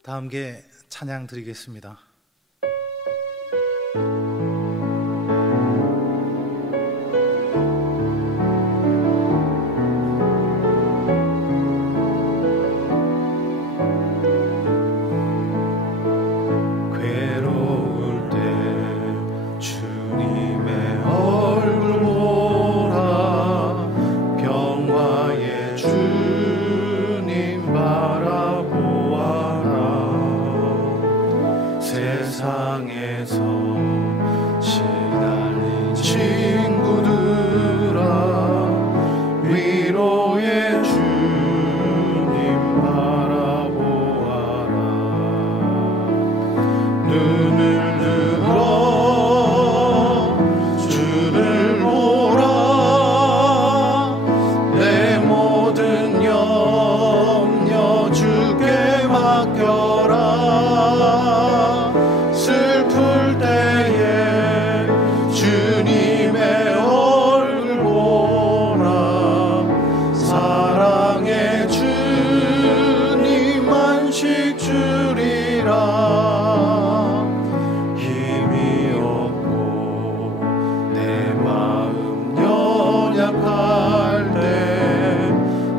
다 함께 찬양 드리겠습니다. 괴로울 때 주님의 얼굴 보라, 평화의 주님 바라보아라. 세상에서 시달린 친구들아, 위로의 주님 바라보아라. 눈을 들어 주를 보라, 내 모든 염려 주께 맡겨라. 슬플 때에 주님의 얼굴 보라, 사랑의 주님 안식 주리라. 힘이 없고 내 마음 연약할 때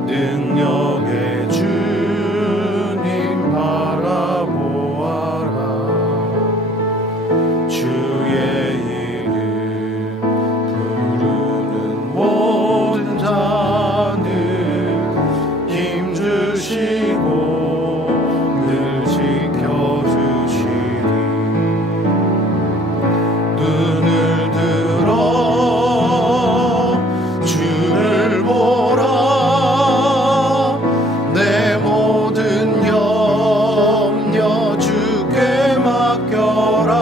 능력의 주님 바라보아라. 주의 이름 부르는 모든 자는 힘주시고 늘 지켜주시리. 눈을 들어 주를 보라, 내 모든 염려 주께 맡겨라.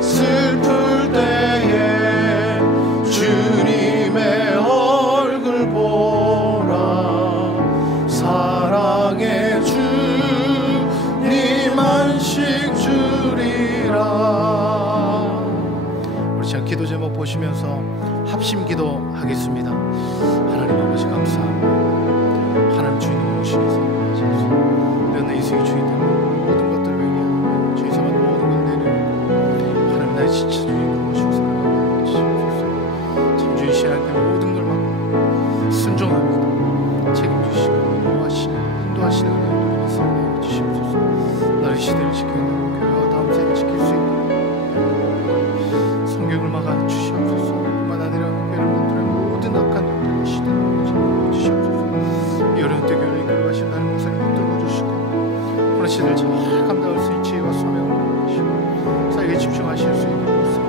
슬플 때에 주님의 얼굴 보라, 사랑의 주님 안식 주리라. 우리 자 기도 제목 보시면서 합심 기도하겠습니다. 하나님 아버지 감사합니다. 하나님 주인님 오시면서 내 인생의 주인 됩니다. 시대를 지키고 교회와 다음 세대를 지킬 수 있도록 성경을 막아 주시옵소서. 뿐만 아니라 교회를 만드는 모든 악한 영들과 시대를 지켜 주시옵소서. 이 어려운 때 교회를 이끌어가신 하나님 목사님 붙들어 주시고 오늘 시대를 잘 감당할 수 있는 지혜와 소명을 주시고 사역에 집중하실 수 있는 목사님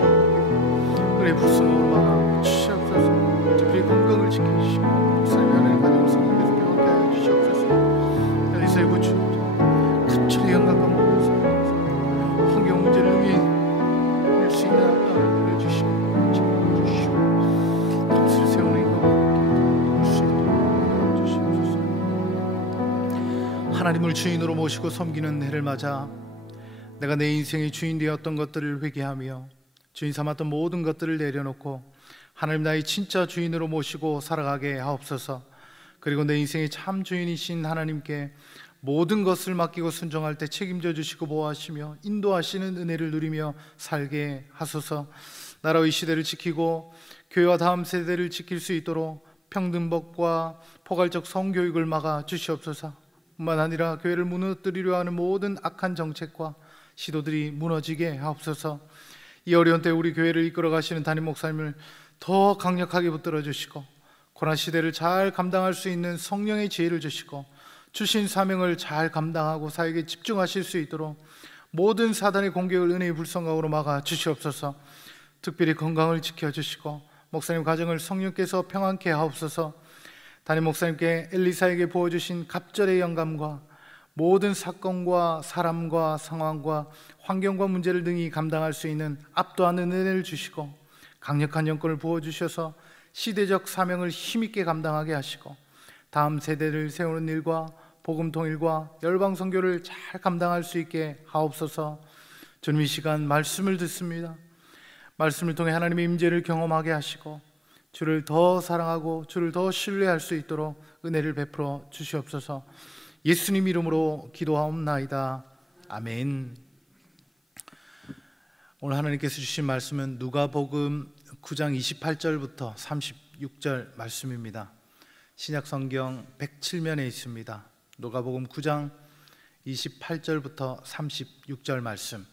그의 불순으로 막아 주시옵소서. 특별히 건강을 지켜주시고 목사님의 하나님 가정 성공에서 평안케 하여 주시옵소서. 엘리사의 부추 갑자기 영광과 모여서 환경 문제를 이길 수 있는 앞당을 내려주시고 지켜주시고 당신을 세우는 이가 올 수 있도록 주시옵소서. 하나님을 주인으로 모시고 섬기는 해를 맞아 내가 내 인생의 주인 되었던 것들을 회개하며 주인 삼았던 모든 것들을 내려놓고 하나님 나의 진짜 주인으로 모시고 살아가게 하옵소서. 그리고 내 인생의 참 주인이신 하나님께 모든 것을 맡기고 순종할 때 책임져 주시고 보호하시며 인도하시는 은혜를 누리며 살게 하소서. 나라의 시대를 지키고 교회와 다음 세대를 지킬 수 있도록 평등법과 포괄적 성교육을 막아 주시옵소서. 뿐만 아니라 교회를 무너뜨리려 하는 모든 악한 정책과 시도들이 무너지게 하옵소서. 이 어려운 때 우리 교회를 이끌어 가시는 담임 목사님을 더 강력하게 붙들어 주시고 고난 시대를 잘 감당할 수 있는 성령의 지혜를 주시고 주신 사명을 잘 감당하고 사역에 집중하실 수 있도록 모든 사단의 공격을 은혜의 불성각으로 막아 주시옵소서. 특별히 건강을 지켜주시고 목사님 가정을 성령께서 평안케 하옵소서. 담임 목사님께 엘리사에게 부어주신 갑절의 영감과 모든 사건과 사람과 상황과 환경과 문제를 능히 감당할 수 있는 압도하는 은혜를 주시고 강력한 영권을 부어주셔서 시대적 사명을 힘있게 감당하게 하시고 다음 세대를 세우는 일과 복음 통일과 열방 선교를 잘 감당할 수 있게 하옵소서. 주님, 이 시간 말씀을 듣습니다. 말씀을 통해 하나님의 임재를 경험하게 하시고 주를 더 사랑하고 주를 더 신뢰할 수 있도록 은혜를 베풀어 주시옵소서. 예수님 이름으로 기도하옵나이다. 아멘. 오늘 하나님께서 주신 말씀은 누가복음 9장 28절부터 36절 말씀입니다. 신약 성경 107면에 있습니다. 누가복음 9장 28절부터 36절 말씀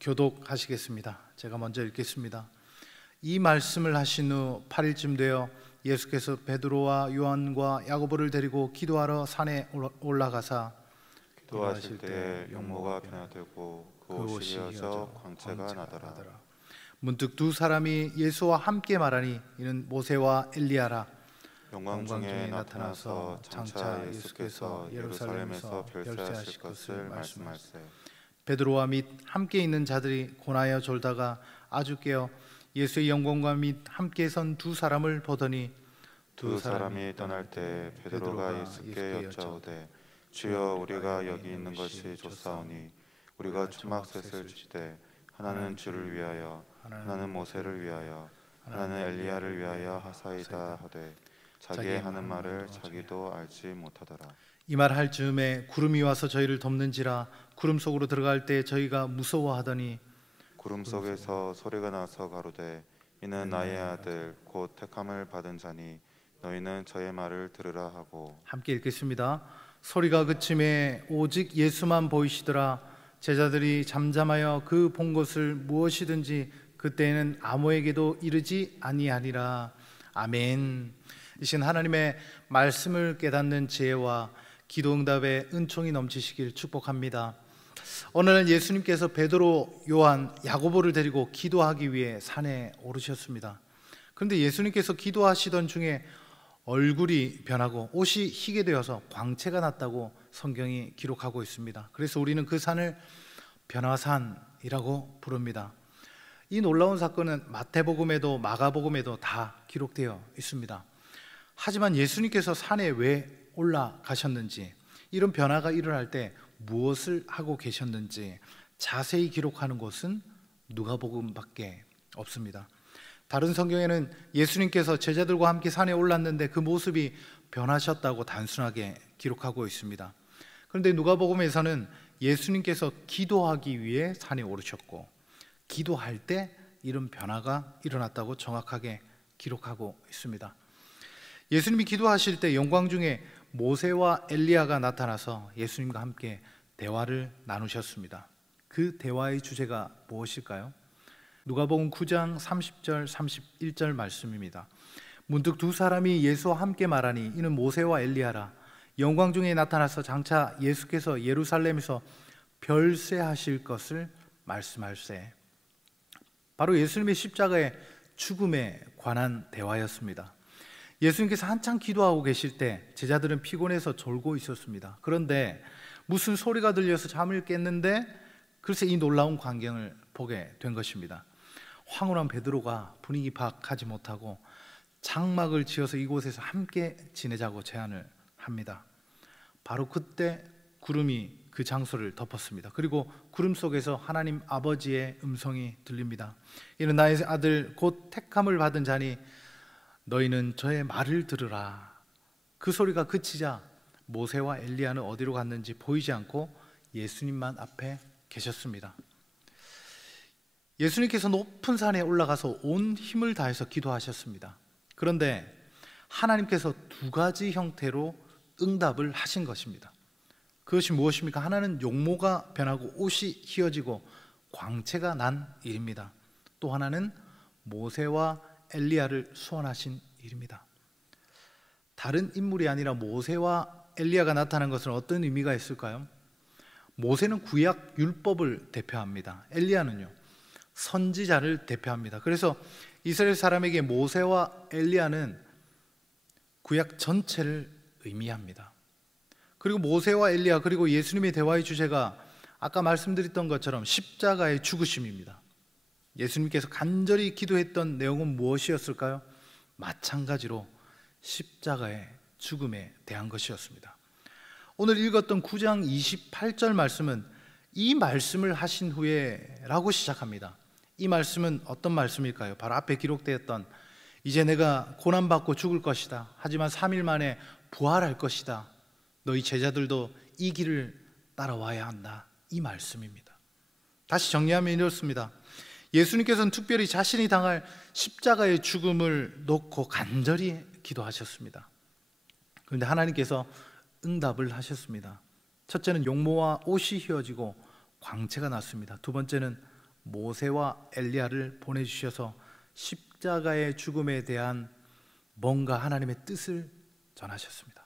교독하시겠습니다. 제가 먼저 읽겠습니다. 이 말씀을 하신 후 8일쯤 되어 예수께서 베드로와 요한과 야고보를 데리고 기도하러 산에 올라가사 기도하실 때 용모가 변화되고 그 옷이 이어져 광채가 나더라. 문득 두 사람이 예수와 함께 말하니 이는 모세와 엘리야라. 영광 중에 나타나서 장차 예수께서 예루살렘에서 별세하실 것을 말씀하세. 베드로와 및 함께 있는 자들이 고나여 졸다가 아주 깨어 예수의 영광과 및 함께 선 두 사람을 보더니 두 사람이 떠날 때 베드로가 예수께 여짜오되 주여, 우리가 여기 있는 것이 좋사오니 우리가 초막셋을 지되 하나는 주를 위하여 하나는 모세를 위하여 하나는 엘리야를 위하여 하사이다 하되 자기의 하는 말을 자기도 알지 못하더라. 이 말 할 즈음에 구름이 와서 저희를 덮는지라. 구름 속으로 들어갈 때 저희가 무서워하더니 구름 속에서 소리가 나서 가로되 이는 나의 아들 곧 택함을 받은 자니 너희는 저의 말을 들으라 하고. 함께 읽겠습니다. 소리가 그침에 오직 예수만 보이시더라. 제자들이 잠잠하여 그 본 것을 무엇이든지 그때에는 아무에게도 이르지 아니하리라. 아멘. 이신 하나님의 말씀을 깨닫는 지혜와 기도응답의 은총이 넘치시길 축복합니다. 오늘은 예수님께서 베드로, 요한, 야고보를 데리고 기도하기 위해 산에 오르셨습니다. 그런데 예수님께서 기도하시던 중에 얼굴이 변하고 옷이 희게 되어서 광채가 났다고 성경이 기록하고 있습니다. 그래서 우리는 그 산을 변화산이라고 부릅니다. 이 놀라운 사건은 마태복음에도 마가복음에도 다 기록되어 있습니다. 하지만 예수님께서 산에 왜 올라가셨는지, 이런 변화가 일어날 때 무엇을 하고 계셨는지 자세히 기록하는 곳은 누가복음밖에 없습니다. 다른 성경에는 예수님께서 제자들과 함께 산에 올랐는데 그 모습이 변하셨다고 단순하게 기록하고 있습니다. 그런데 누가복음에서는 예수님께서 기도하기 위해 산에 오르셨고 기도할 때 이런 변화가 일어났다고 정확하게 기록하고 있습니다. 예수님이 기도하실 때 영광 중에 모세와 엘리야가 나타나서 예수님과 함께 대화를 나누셨습니다. 그 대화의 주제가 무엇일까요? 누가복음 9장 30절 31절 말씀입니다. 문득 두 사람이 예수와 함께 말하니 이는 모세와 엘리야라. 영광 중에 나타나서 장차 예수께서 예루살렘에서 별세하실 것을 말씀할세. 바로 예수님의 십자가의 죽음에 관한 대화였습니다. 예수님께서 한창 기도하고 계실 때 제자들은 피곤해서 졸고 있었습니다. 그런데 무슨 소리가 들려서 잠을 깼는데 글쎄 이 놀라운 광경을 보게 된 것입니다. 황홀한 베드로가 분위기 파악하지 못하고 장막을 지어서 이곳에서 함께 지내자고 제안을 합니다. 바로 그때 구름이 그 장소를 덮었습니다. 그리고 구름 속에서 하나님 아버지의 음성이 들립니다. 이는 나의 아들 곧 택함을 받은 자니 너희는 저의 말을 들으라. 그 소리가 그치자 모세와 엘리야는 어디로 갔는지 보이지 않고 예수님만 앞에 계셨습니다. 예수님께서 높은 산에 올라가서 온 힘을 다해서 기도하셨습니다. 그런데 하나님께서 두 가지 형태로 응답을 하신 것입니다. 그것이 무엇입니까? 하나는 용모가 변하고 옷이 휘어지고 광채가 난 일입니다. 또 하나는 모세와 엘리야를 소환하신 일입니다. 다른 인물이 아니라 모세와 엘리야가 나타난 것은 어떤 의미가 있을까요? 모세는 구약 율법을 대표합니다. 엘리야는요, 선지자를 대표합니다. 그래서 이스라엘 사람에게 모세와 엘리야는 구약 전체를 의미합니다. 그리고 모세와 엘리야 그리고 예수님의 대화의 주제가 아까 말씀드렸던 것처럼 십자가의 죽으심입니다. 예수님께서 간절히 기도했던 내용은 무엇이었을까요? 마찬가지로 십자가의 죽음에 대한 것이었습니다. 오늘 읽었던 9장 28절 말씀은 이 말씀을 하신 후에 라고 시작합니다. 이 말씀은 어떤 말씀일까요? 바로 앞에 기록되었던 이제 내가 고난받고 죽을 것이다. 하지만 3일 만에 부활할 것이다. 너희 제자들도 이 길을 따라와야 한다. 이 말씀입니다. 다시 정리하면 이렇습니다. 예수님께서는 특별히 자신이 당할 십자가의 죽음을 놓고 간절히 기도하셨습니다. 그런데 하나님께서 응답을 하셨습니다. 첫째는 용모와 옷이 휘어지고 광채가 났습니다. 두 번째는 모세와 엘리야를 보내주셔서 십자가의 죽음에 대한 뭔가 하나님의 뜻을 전하셨습니다.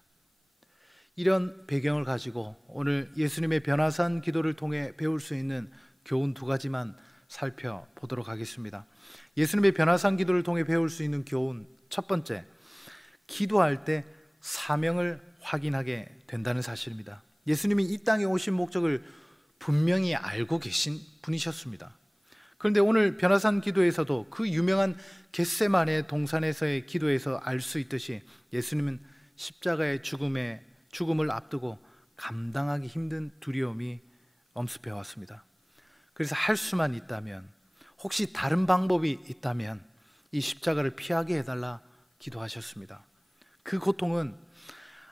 이런 배경을 가지고 오늘 예수님의 변화산 기도를 통해 배울 수 있는 교훈 두 가지만 살펴보도록 하겠습니다. 예수님의 변화산 기도를 통해 배울 수 있는 교훈, 첫 번째, 기도할 때 사명을 확인하게 된다는 사실입니다. 예수님이 이 땅에 오신 목적을 분명히 알고 계신 분이셨습니다. 그런데 오늘 변화산 기도에서도 그 유명한 겟세마네 동산에서의 기도에서 알 수 있듯이 예수님은 십자가의 죽음을 앞두고 감당하기 힘든 두려움이 엄습해 왔습니다. 그래서 할 수만 있다면, 혹시 다른 방법이 있다면 이 십자가를 피하게 해달라 기도하셨습니다. 그 고통은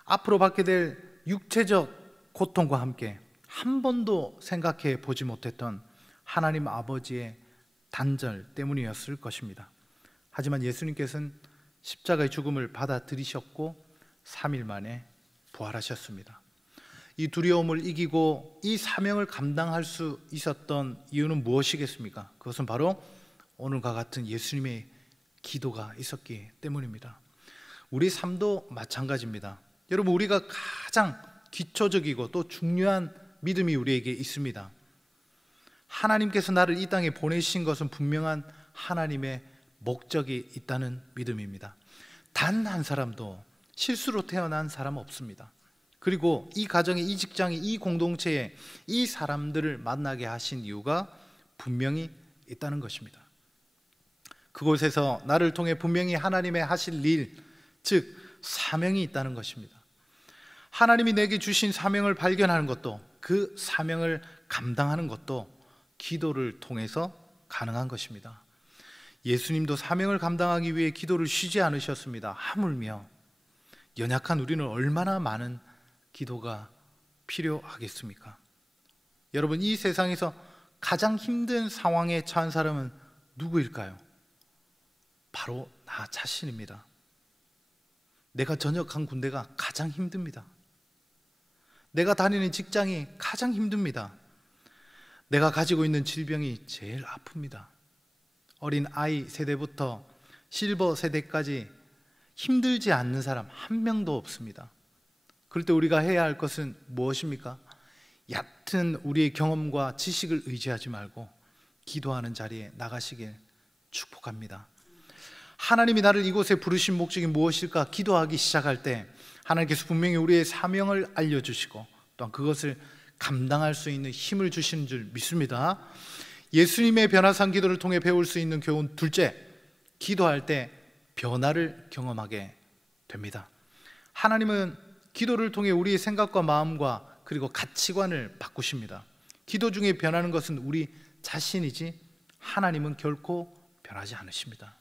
앞으로 받게 될 육체적 고통과 함께 한 번도 생각해 보지 못했던 하나님 아버지의 단절 때문이었을 것입니다. 하지만 예수님께서는 십자가의 죽음을 받아들이셨고 3일 만에 부활하셨습니다. 이 두려움을 이기고 이 사명을 감당할 수 있었던 이유는 무엇이겠습니까? 그것은 바로 오늘과 같은 예수님의 기도가 있었기 때문입니다. 우리 삶도 마찬가지입니다. 여러분, 우리가 가장 기초적이고 또 중요한 믿음이 우리에게 있습니다. 하나님께서 나를 이 땅에 보내신 것은 분명한 하나님의 목적이 있다는 믿음입니다. 단 한 사람도 실수로 태어난 사람 없습니다. 그리고 이 가정에, 이 직장에, 이 공동체에 이 사람들을 만나게 하신 이유가 분명히 있다는 것입니다. 그곳에서 나를 통해 분명히 하나님의 하실 일, 즉 사명이 있다는 것입니다. 하나님이 내게 주신 사명을 발견하는 것도, 그 사명을 감당하는 것도 기도를 통해서 가능한 것입니다. 예수님도 사명을 감당하기 위해 기도를 쉬지 않으셨습니다. 하물며 연약한 우리는 얼마나 많은 기도가 필요하겠습니까? 여러분, 이 세상에서 가장 힘든 상황에 처한 사람은 누구일까요? 바로 나 자신입니다. 내가 전역한 군대가 가장 힘듭니다. 내가 다니는 직장이 가장 힘듭니다. 내가 가지고 있는 질병이 제일 아픕니다. 어린 아이 세대부터 실버 세대까지 힘들지 않는 사람 한 명도 없습니다. 그럴 때 우리가 해야 할 것은 무엇입니까? 얕은 우리의 경험과 지식을 의지하지 말고 기도하는 자리에 나가시길 축복합니다. 하나님이 나를 이곳에 부르신 목적이 무엇일까 기도하기 시작할 때 하나님께서 분명히 우리의 사명을 알려주시고 또한 그것을 감당할 수 있는 힘을 주시는 줄 믿습니다. 예수님의 변화산 기도를 통해 배울 수 있는 교훈 둘째, 기도할 때 변화를 경험하게 됩니다. 하나님은 기도를 통해 우리의 생각과 마음과 그리고 가치관을 바꾸십니다. 기도 중에 변하는 것은 우리 자신이지 하나님은 결코 변하지 않으십니다.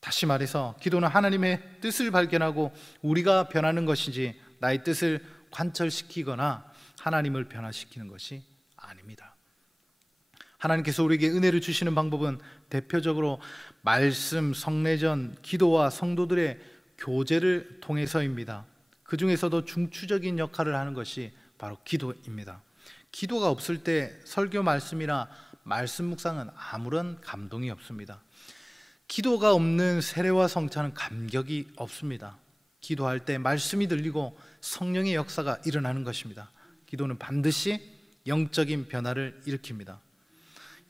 다시 말해서 기도는 하나님의 뜻을 발견하고 우리가 변하는 것이지 나의 뜻을 관철시키거나 하나님을 변화시키는 것이 아닙니다. 하나님께서 우리에게 은혜를 주시는 방법은 대표적으로 말씀, 성례전, 기도와 성도들의 교제를 통해서입니다. 그 중에서도 중추적인 역할을 하는 것이 바로 기도입니다. 기도가 없을 때 설교 말씀이나 말씀 묵상은 아무런 감동이 없습니다. 기도가 없는 세례와 성찬은 감격이 없습니다. 기도할 때 말씀이 들리고 성령의 역사가 일어나는 것입니다. 기도는 반드시 영적인 변화를 일으킵니다.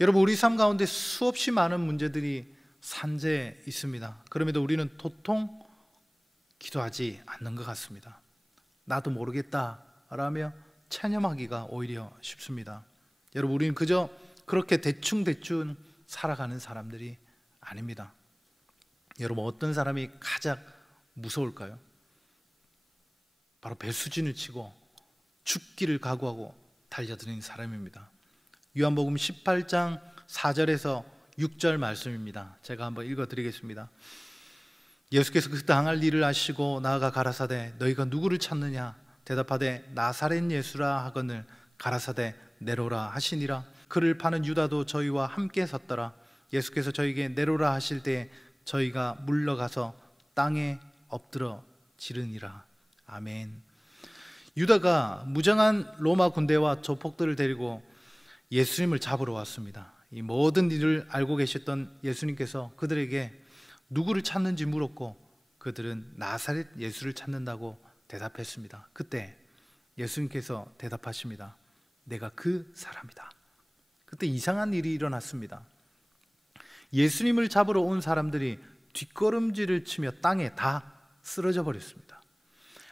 여러분, 우리 삶 가운데 수없이 많은 문제들이 산재해 있습니다. 그럼에도 우리는 도통 기도하지 않는 것 같습니다. 나도 모르겠다 라며 체념하기가 오히려 쉽습니다. 여러분, 우리는 그저 그렇게 대충대충 살아가는 사람들이 아닙니다. 여러분, 어떤 사람이 가장 무서울까요? 바로 배수진을 치고 죽기를 각오하고 달려드는 사람입니다. 요한복음 18장 4절에서 6절 말씀입니다. 제가 한번 읽어드리겠습니다. 예수께서 그 당할 일을 아시고 나아가 가라사대 너희가 누구를 찾느냐 대답하되 나사렛 예수라 하거늘 가라사대 내로라 하시니라. 그를 파는 유다도 저희와 함께 섰더라. 예수께서 저희에게 내로라 하실 때 저희가 물러가서 땅에 엎드러 지르니라. 아멘. 유다가 무장한 로마 군대와 조폭들을 데리고 예수님을 잡으러 왔습니다. 이 모든 일을 알고 계셨던 예수님께서 그들에게 누구를 찾는지 물었고 그들은 나사렛 예수를 찾는다고 대답했습니다. 그때 예수님께서 대답하십니다. 내가 그 사람이다. 그때 이상한 일이 일어났습니다. 예수님을 잡으러 온 사람들이 뒷걸음질을 치며 땅에 다 쓰러져 버렸습니다.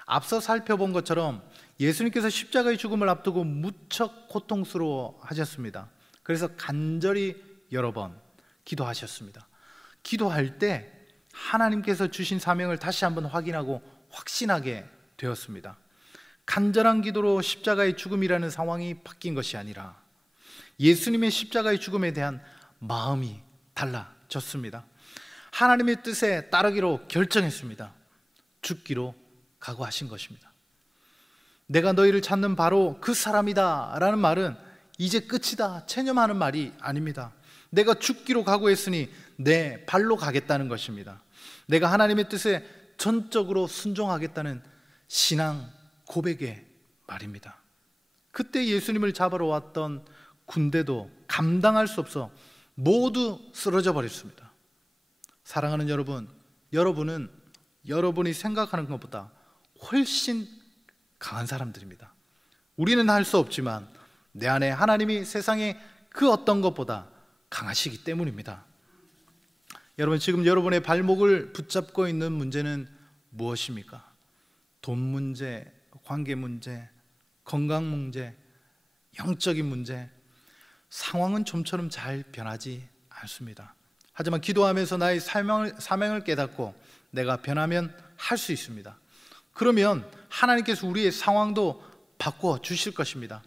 앞서 살펴본 것처럼 예수님께서 십자가의 죽음을 앞두고 무척 고통스러워 하셨습니다. 그래서 간절히 여러 번 기도하셨습니다. 기도할 때 하나님께서 주신 사명을 다시 한번 확인하고 확신하게 되었습니다. 간절한 기도로 십자가의 죽음이라는 상황이 바뀐 것이 아니라 예수님의 십자가의 죽음에 대한 마음이 달라졌습니다. 하나님의 뜻에 따르기로 결정했습니다. 죽기로 각오하신 것입니다. 내가 너희를 찾는 바로 그 사람이다 라는 말은 이제 끝이다 체념하는 말이 아닙니다. 내가 죽기로 각오했으니 내 발로 가겠다는 것입니다. 내가 하나님의 뜻에 전적으로 순종하겠다는 신앙 고백의 말입니다. 그때 예수님을 잡으러 왔던 군대도 감당할 수 없어 모두 쓰러져 버렸습니다. 사랑하는 여러분, 여러분은 여러분이 생각하는 것보다 훨씬 강한 사람들입니다. 우리는 할 수 없지만 내 안에 하나님이 세상의 그 어떤 것보다 강하시기 때문입니다. 여러분, 지금 여러분의 발목을 붙잡고 있는 문제는 무엇입니까? 돈 문제, 관계 문제, 건강 문제, 영적인 문제. 상황은 좀처럼 잘 변하지 않습니다. 하지만 기도하면서 나의 사명을 깨닫고 내가 변하면 할 수 있습니다. 그러면 하나님께서 우리의 상황도 바꿔 주실 것입니다.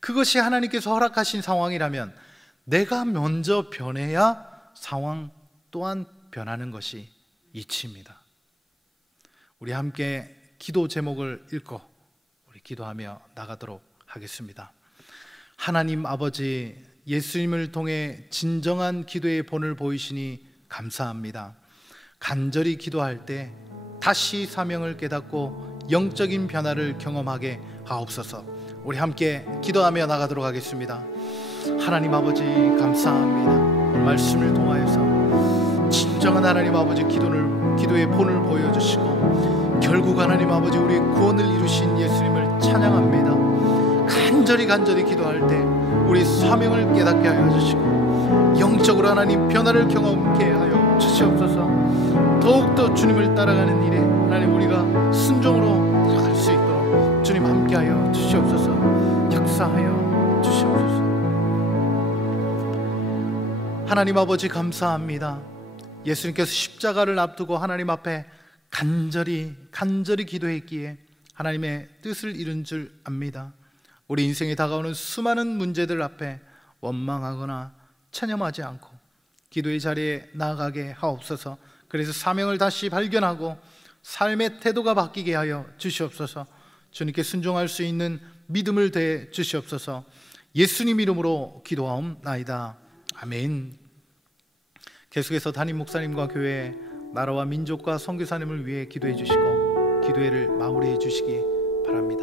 그것이 하나님께서 허락하신 상황이라면 내가 먼저 변해야 상황 또한 변하는 것이 이치입니다. 우리 함께 기도 제목을 읽고 우리 기도하며 나가도록 하겠습니다. 하나님 아버지, 예수님을 통해 진정한 기도의 본을 보이시니 감사합니다. 간절히 기도할 때 다시 사명을 깨닫고 영적인 변화를 경험하게 하옵소서. 우리 함께 기도하며 나가도록 하겠습니다. 하나님 아버지 감사합니다. 오늘 말씀을 통하여서 진정한 하나님 아버지 기도의 본을 보여주시고 결국 하나님 아버지 우리의 구원을 이루신 예수님을 찬양합니다. 간절히 기도할 때 우리 사명을 깨닫게 하여 주시고 영적으로 하나님 변화를 경험케 하여 주시옵소서. 더욱더 주님을 따라가는 일에 하나님 우리가 순종으로 나갈 수 있도록 주님 함께하여 주시옵소서. 역사하여 주시옵소서. 하나님 아버지 감사합니다. 예수님께서 십자가를 앞두고 하나님 앞에 간절히 기도했기에 하나님의 뜻을 이룬 줄 압니다. 우리 인생에 다가오는 수많은 문제들 앞에 원망하거나 체념하지 않고 기도의 자리에 나아가게 하옵소서. 그래서 사명을 다시 발견하고 삶의 태도가 바뀌게 하여 주시옵소서. 주님께 순종할 수 있는 믿음을 더해 주시옵소서. 예수님 이름으로 기도하옵나이다. 아멘. 계속해서 담임 목사님과 교회, 나라와 민족과 선교사님을 위해 기도해 주시고 기도회를 마무리해 주시기 바랍니다.